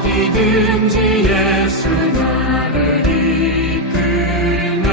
어디든지 예수 나를 이끌면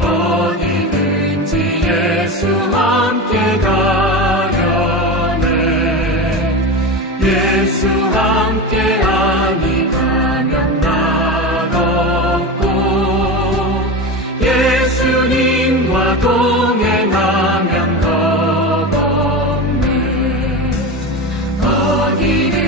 어디든지 예수 함께 가려네. 예수 함께 아니 가면 나 없고 예수님과 동행하면 더 없네 어디든